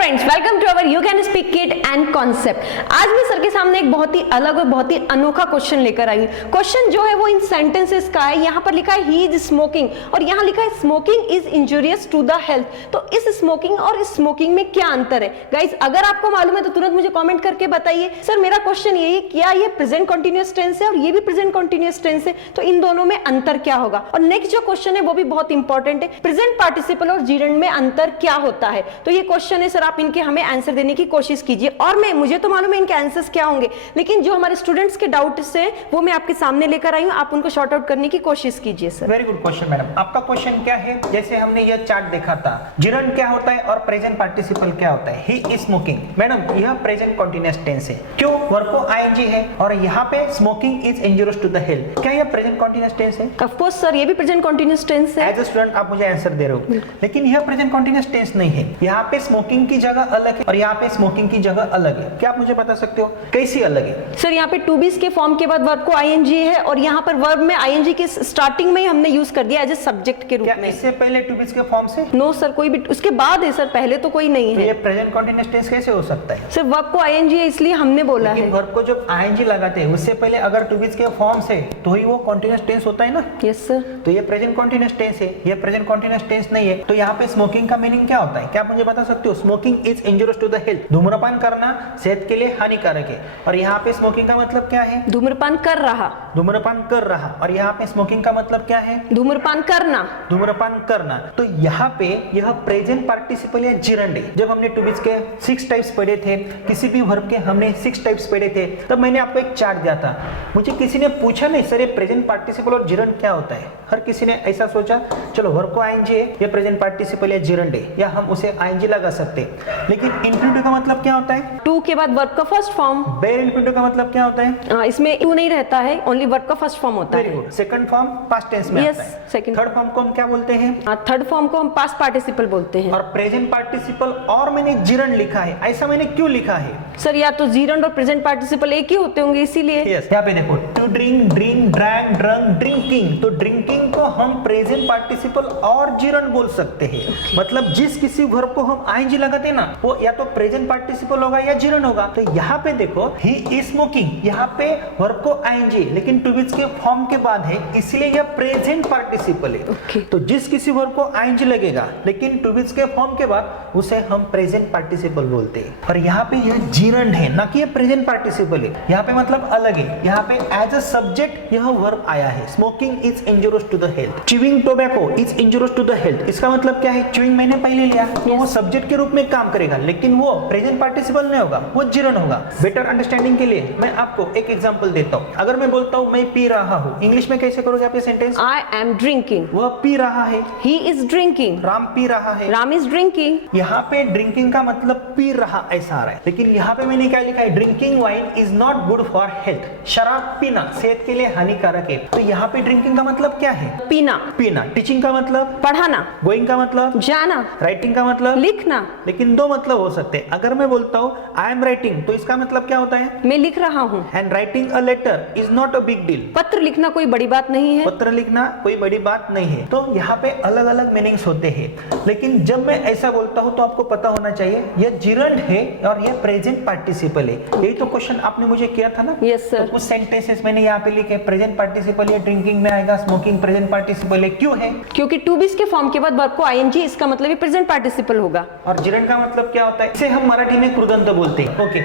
Friends, welcome to our you can speak kid and concept. आज मैं sir के सामने एक बहुत ही अलग और बहुत ही अनोखा क्वेश्चन लेकर आई हूँ। क्वेश्चन जो है वो इन सेंटेंसेस का है। यहाँ पर लिखा है ही इज स्मोकिंग और यहाँ लिखा है smoking is injurious to the health. तो इस स्मोकिंग और स्मोकिंग में क्या अंतर है गाइज? अगर आपको मालूम है तो तुरंत मुझे कॉमेंट करके बताइए। सर मेरा क्वेश्चन यही है, क्या ये प्रेजेंट कंटिन्यूअस टेंस है और ये भी प्रेजेंट कंटिन्यूअस टेंस है, तो इन दोनों में अंतर क्या होगा? और नेक्स्ट जो क्वेश्चन है वो भी बहुत इंपॉर्टेंट है, प्रेजेंट पार्टिसिपल और जीरेंड में अंतर क्या होता है। तो ये क्वेश्चन है सर, आप इनके हमें आंसर देने की कोशिश कीजिए। और मुझे तो मालूम है इनके आंसर्स क्या होंगे, लेकिन जो हमारे स्टूडेंट्स के डाउट्स हैं वो मैं आपके सामने लेकर आई हूँ, आप उनको शॉर्ट आउट करने की कोशिश कीजिए sir. Very good question madam. आपका क्वेश्चन क्या है? जैसे हमने ये चार्ट देखा था, जिरंड क्या होता है और प्रेजेंट पार्टिसिपल क्या होता है। He is smoking. मैडम यह प्रेजेंट कंटीन्यूअस टेंस है, क्यों? वर्ब को आईएनजी है और यहाँ पे smoking is injurious to the health. क्या यह प्रेजेंट कंटीन्यूअस टेंस है? ऑफ कोर्स सर, ये भी प्रेजेंट कंटीन्यूअस टेंस है। एज अ स्टूडेंट आप मुझे आंसर दे रहे हो, लेकिन यह प्रेजेंट कंटीन्यूअस टेंस नहीं है। यहाँ पे स्मोकिंग की जगह अलग है और यहाँ पे स्मोकिंग की जगह अलग है। क्या आप मुझे बता सकते हो कैसी अलग है? सर यहाँ पे टू बीस के फॉर्म के बाद वर्ब को आईएनजी है और यहाँ पर वर्ब में आईएनजी के स्टार्टिंग में ही हमने यूज कर दिया एज ए सब्जेक्ट के रूप में। इससे पहले टू बीस के फॉर्म से? नो सर, कोई भी उसके बाद है सर, पहले तो कोई नहीं तो है। ये प्रेजेंट कंटीन्यूअस टेंस कैसे हो सकता है? सर वर्ब को आईएनजी है इसलिए हमने बोला है। वर्ब को जब आईएनजी लगाते हैं उससे पहले अगर टू बीस के फॉर्म से तो ही वो कंटीन्यूअस टेंस होता है ना। Yes sir. तो ये प्रेजेंट कंटीन्यूअस टेंस है, ये प्रेजेंट कंटीन्यूअस टेंस नहीं है। तो यहाँ पे स्मोकिंग का मीनिंग क्या होता है? क्या आप मुझे बता सकते हो? Smoking is injurious to the health. धूम्रपान करना सेहत के लिए हानिकारक है। और यहाँ पे स्मोकिंग का मतलब क्या है? धूम्रपान कर रहा। धूम्रपान कर रहा। और यहाँ पे स्मोकिंग का मतलब क्या है? धूम्रपान करना। धूम्रपान करना। तो यहाँ पे यह प्रेजेंट पार्टिसिपल या जिरंड है। जब हमने टू बीस के 6 टाइप्स पढ़े थे, किसी भी वर्ब के हमने 6 टाइप्स पढ़े थे, तब मैंने आपको एक चार्ट दिया था। मुझे किसी ने पूछा नहीं सर ये प्रेजेंट पार्टिसिपल और जिरंड क्या होता है। हर किसी ने ऐसा सोचा चलो वर्ब को आईएनजी है, ये प्रेजेंट पार्टिसिपल या जिरंड है, या हम उसे आईएनजी लगा सकते हैं। लेकिन इंफिनिटिव का मतलब क्या होता है? टू के बाद वर्ब का फर्स्ट फॉर्म। बेयर इंफिनिटिव का मतलब क्या होता है? इसमें टू नहीं रहता है, ओनली वर्ब का फर्स्ट फॉर्म होता है। Very good. Second form past tense में आता है। सेकंड। थर्ड फॉर्म को हम क्या बोलते हैं? थर्ड फॉर्म को हम पास्ट पार्टिसिपल बोलते हैं। और प्रेजेंट पार्टिसिपल और मैंने जिरंड लिखा है, ऐसा मैंने क्यों लिखा है? सर या तो जिरंड और प्रेजेंट पार्टिसिपल एक ही होते होंगे इसीलिए। यस। यहाँ पे देखो, to drink, drink, drank, drunk, drinking. तो ड्रिंकिंग को हम प्रेजेंट पार्टिसिपल और जिरंड बोल सकते हैं। मतलब जिस किसी वर्ब को हम आईएनजी लगाते हैं ना, वो या तो प्रेजेंट पार्टिसिपल होगा या जिरंड होगा। तो यहाँ पे देखो ही इज स्मोकिंग, यहाँ पे वर्ब को आईएनजी, लेकिन टू बीस के फॉर्म के बाद है इसलिए यह प्रेजेंट पार्टिसिपल है। तो जिस किसी वर्ब को आईएनजी लगेगा लेकिन टू बीस के फॉर्म के बाद उसे हम प्रेजेंट पार्टिसिपल बोलते हैं। और यहाँ पे यह जिरंड है, ना कि ये प्रेजेंट पार्टिसिपल है। यहाँ पे मतलब अलग है। यहाँ पे एज अ सब्जेक्ट यह वर्ब आया है। Smoking is injurious to the health. Chewing tobacco is injurious to the health. इसका मतलब क्या है? च्यूइंग मैंने पहले लिया तो वो सब्जेक्ट के रूप में काम करेगा, लेकिन वो प्रेजेंट पार्टिसिपल नहीं होगा, वो जिरंड होगा। बेटर अंडरस्टैंडिंग के लिए मैं आपको एक एग्जांपल देता हूँ। अगर मैं बोलता हूँ मैं पी रहा हूँ, इंग्लिश में कैसे करोगे आप ये सेंटेंस? I am drinking. वह पी रहा है। He is drinking. Ram P रहा है। Ram is drinking. यहाँ पे ड्रिंकिंग का मतलब पी रहा ऐसा आ रहा है, लेकिन यहाँ पे मैंने क्या लिखा है? Drinking wine is not good for health. शराब पीना सेहत के लिए हानिकारक है। तो यहाँ पे ड्रिंकिंग का मतलब क्या है? पीना। पीना। टीचिंग का मतलब? पढ़ाना। गोइंग का मतलब? जाना। राइटिंग का मतलब? लिखना। लेकिन दो मतलब हो सकते हैं। अगर मैं बोलता हूँ आई एम राइटिंग, तो इसका मतलब क्या होता है? मैं लिख रहा हूँ। And writing a letter is not a big deal. पत्र लिखना कोई बड़ी बात नहीं है। पत्र लिखना कोई बड़ी बात नहीं है। तो यहाँ पे अलग अलग मीनिंग्स होते हैं, लेकिन जब मैं ऐसा बोलता हूँ तो आपको पता होना चाहिए यह जिरंड है और यह प्रेजेंट पार्टिसिपल है। यही तो क्वेश्चन आपने मुझे किया था ना? Yes sir. तो कुछ सेंटेंसेस मैंने यहाँ पे लिखे, प्रेजेंट पार्टिसिपल या ड्रिंकिंग में आएगा, स्मोकिंग प्रेजेंट पार्टिसिपल है। क्यों है? क्योंकि टू बीस के फॉर्म के बाद वर्ब को आईएनजी, इसका मतलब ये प्रेजेंट पार्टिसिपल होगा। और जिरंड का मतलब क्या होता है? इसे हम मराठी में कृदंत बोलते हैं। ओके।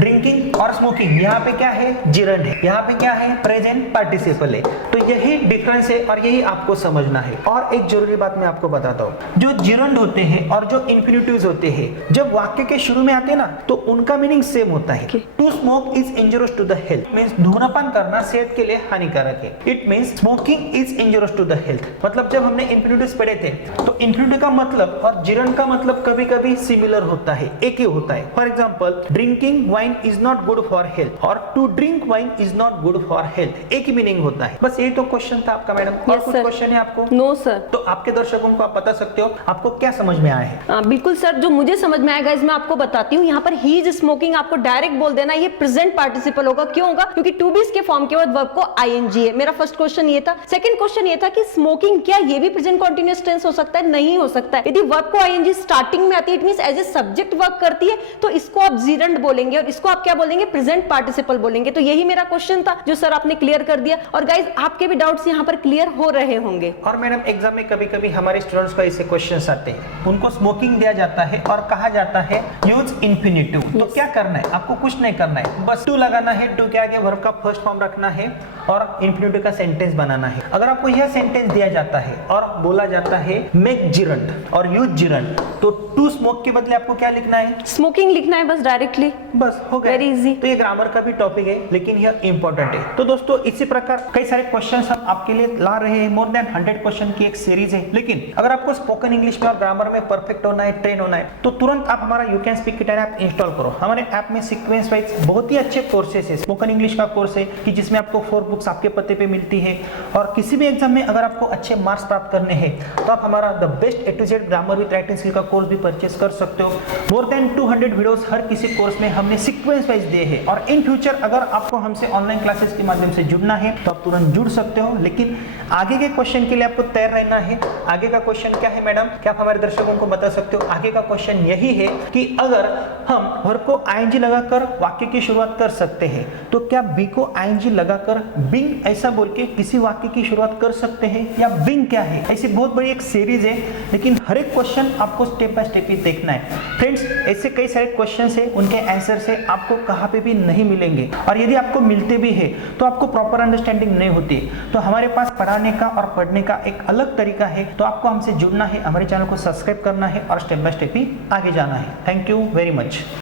ड्रिंकिंग और स्मोकिंग यहाँ पे क्या है? जिरंड है। यहाँ पे क्या है? प्रेजेंट पार्टिसिपल है। तो यही डिफरेंस है और यही आपको समझना है। और एक जरूरी बात मैं आपको बताता हूँ, जो जिरंड होते हैं और जो इंफिनिटिव्स होते हैं, जब वाक्य के शुरू में आते हैं ना, तो उनका मीनिंग सेम होता है। To smoke is injurious to the health means धूम्रपान करना सेहत के लिए हानिकारक है। It means smoking is injurious to the health. मतलब जब हमने इंफिनिटिव्स पढ़े थे तो इंफिनिटिव का मतलब और जिरंड का मतलब कभी कभी सिमिलर होता है, एक ही होता है। For example drinking wine is not good for health or to drink wine is not good for health, एक ही मीनिंग होता है। बस ये तो क्वेश्चन था आपका मैडम। और कुछ क्वेश्चन है आपको? No sir. तो आपके दर्शकों को आप बता सकते हो आपको क्या समझ में आया है? बिल्कुल सर, जो मुझे समझ में आएगा मैं आपको बताती हूँ। यहाँ पर ही इज स्मोकिंग आपको डायरेक्ट बोल देना, ये प्रेजेंट पार्टिसिपल होगा। क्यों होगा? क्योंकि टू बीस के फॉर्म के बाद वर्ब को आईएनजी है। मेरा फर्स्ट क्वेश्चन ये था। सेकंड क्वेश्चन ये था कि स्मोकिंग क्या ये भी प्रेजेंट कंटीन्यूअस टेंस हो सकता है? नहीं हो सकता है। यदि वर्ब को आईएनजी स्टार्टिंग में आती है, it means sentence as a subject work करती है तो इसको आप जीरंड बोलेंगे और इसको आप क्या बोलेंगे, प्रेजेंट पार्टिसिपल बोलेंगे। तो यही मेरा क्वेश्चन था जो सर आपने क्लियर कर दिया। और गाइज आपके भी डाउट्स यहाँ पर क्लियर हो रहे होंगे। और मैडम एग्जाम में कभी कभी हमारे स्टूडेंट्स को ऐसे क्वेश्चंस आते हैं, उनको स्मोकिंग दिया जाता है और कहा जाता है यूज इंफिनिटिव। तो क्या करना है, आपको कुछ नहीं करना है, बस टू लगाना है, टू के आगे वर्ब का फर्स्ट फॉर्म रखना है और इंफिनिटिव का सेंटेंस बनाना है। अगर आपको यह सेंटेंस दिया जाता है और बोला जाता है मेक जिरंड और यूज जिरंड, तो टू स्मोक के बदले आपको क्या लिखना है, स्मोकिंग लिखना है बस डायरेक्टली, बस हो गया। Very easy. तो ये ग्रामर का भी टॉपिक है लेकिन यह इंपॉर्टेंट है। तो दोस्तों इसी प्रकार कई सारे क्वेश्चंस हम आपके लिए ला रहे हैं, मोर देन 100 क्वेश्चन की एक सीरीज है। लेकिन अगर आपको स्पोकन इंग्लिश में और ग्रामर में परफेक्ट होना है, ट्रेन होना है, तो तुरंत आप हमारा you can speak it app install करो। हमारे ऐप में सीक्वेंस वाइज बहुत ही अच्छे कोर्सेस है। स्पोकन इंग्लिश का कोर्स है कि जिसमें आपको 4 बुक्स आपके पते पे मिलती है और किसी भी एग्जाम में अगर आपको अच्छे मार्क्स प्राप्त करने हैं तो आप हमारा the best A to Z grammar with writing skill का कोर्स भी परचेस कर सकते हो। मोर देन 200 वीडियोस हर किसी कोर्स में हमने सीक्वेंस वाइज दिए हैं। और इन फ्यूचर अगर आपको हमसे ऑनलाइन क्लासेस के माध्यम से जुड़ना है तो आप तुरंत जुड़ सकते हो। लेकिन आगे के क्वेश्चन के लिए आपको तैयार रहना है। आगे का क्वेश्चन क्या है मैडम, क्या आप हमारे दर्शकों को बता सकते हो? आगे का क्वेश्चन यही है कि अगर हम वर्ब को आईएनजी लगाकर वाक्य की शुरुआत कर सकते हैं तो क्या बी को आईएनजी लगाकर बिंग ऐसा बोल के किसी वाक्य की शुरुआत कर सकते हैं, या बिंग क्या है? ऐसी बहुत बड़ी एक सीरीज है लेकिन हर एक क्वेश्चन आपको स्टेप बाय स्टेप ही देखना है। फ्रेंड्स ऐसे कई सारे क्वेश्चन है, उनके आंसर से आपको कहाँ पे भी नहीं मिलेंगे और यदि आपको मिलते भी है तो आपको प्रॉपर अंडरस्टैंडिंग नहीं होती। तो हमारे पास पढ़ाने का और पढ़ने का एक अलग तरीका है। तो आपको हमसे जुड़ना है, हमारे चैनल को सब्सक्राइब करना है और स्टेप बाय स्टेप ही आगे जाना है। Thank you very much.